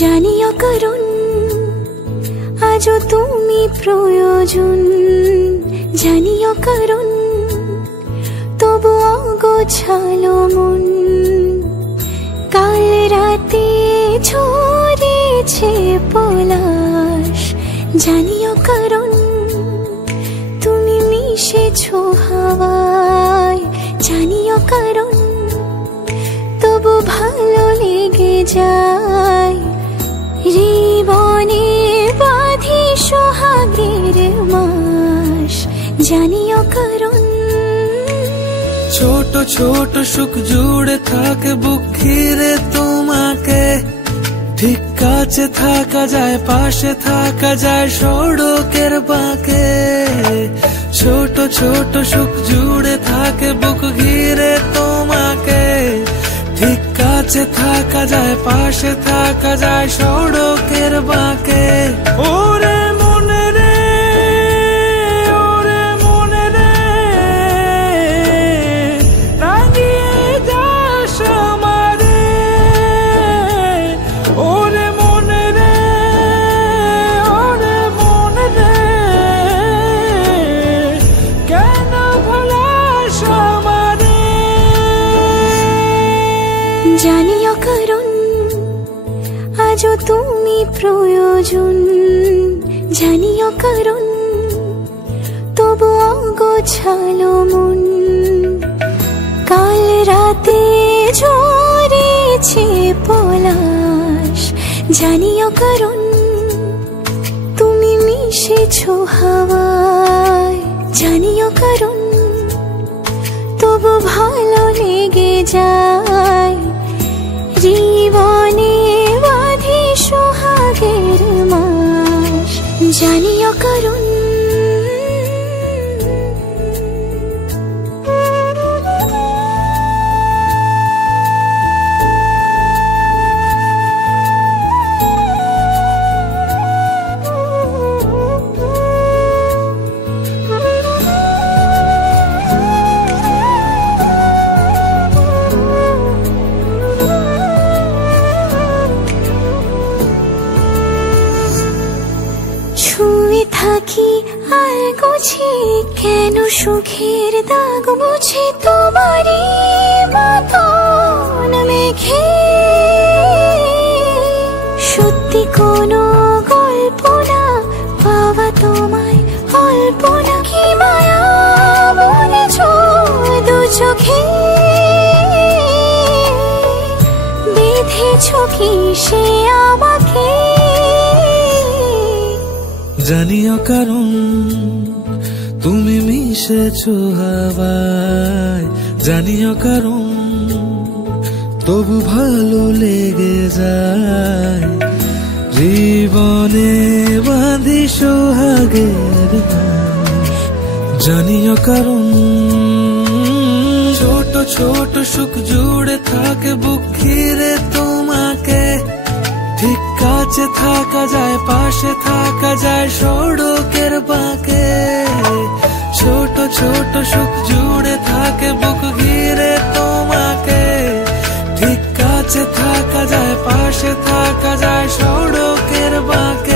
জানিও কারণ আজও তুমি প্রয়োজন, জানিও কারণ তবু অগোছালো মন। কাল রাতে ঝরেছে পলাশ, জানিও কারণ তুমি মিশেছো হাওয়ায়, জানিও কারণ তবু ভালো লেগে যায়। জীবনে বাঁধি সোহাগের মাস, জানিও কারণ ছোট ছোট সুখ জুড়ে থাকে বুক ঘিরে তোমাকে। ঠিক কাছে থাকা যায়, পাশে থাকা যায় সড়কের বাঁকে। ছোট ছোট সুখ জুড়ে থাকে বুক ঘিরে তোমাকে। ঠিক কাছে থাকা যায়, পাশে থাকা যায় সড়কের বাঁকে। ওরে মনে রে, ওরে মনে রে, রাঙিয়ে যাস আমারে। ওরে মনে রে, ওরে মনে রে, কেন ভোলাস আমারে। জানিও কারণ আজও তুমি প্রয়োজন, জানিও কারণ তবু অগোছালো মন। কাল রাতে ঝরেছে পলাশ, জানিও কারণ তুমি মিশেছো হাওয়ায়, জানিও কারণ তবু ভালো লেগে যায়। জীবনে বাঁধি সোহাগের মাস, জানিও কারণ থাকি আর গুছি কেন সুখের দাগ বুঝি তোমারই মতন মেঘে। সত্যি কোনো গল্প না পাওয়া তোমায় অল্প না, কি মায়া বলেছ দু চোখে। বেঁধেছ কি সে আমাকে, জানিও কারণ তুমি মিশেছো হাওয়ায়। জানিও কারণ তবু ভালো লেগে যায়। জীবনে বাঁধি সোহাগের মাস, জানিও কারণ ছোট ছোট সুখ জুড়ে থাকে বুক ঘিরে তোমাকে। ঠিক কাছে থাকা যায়, পাশে থাকা যায় সড়কের বাঁকে। ছোট ছোট সুখ জুড়ে থাকে বুক ঘিরে তোমাকে। ঠিক কাছে থাকা যায়, পাশে থাকা যায় সড়কের বাঁকে।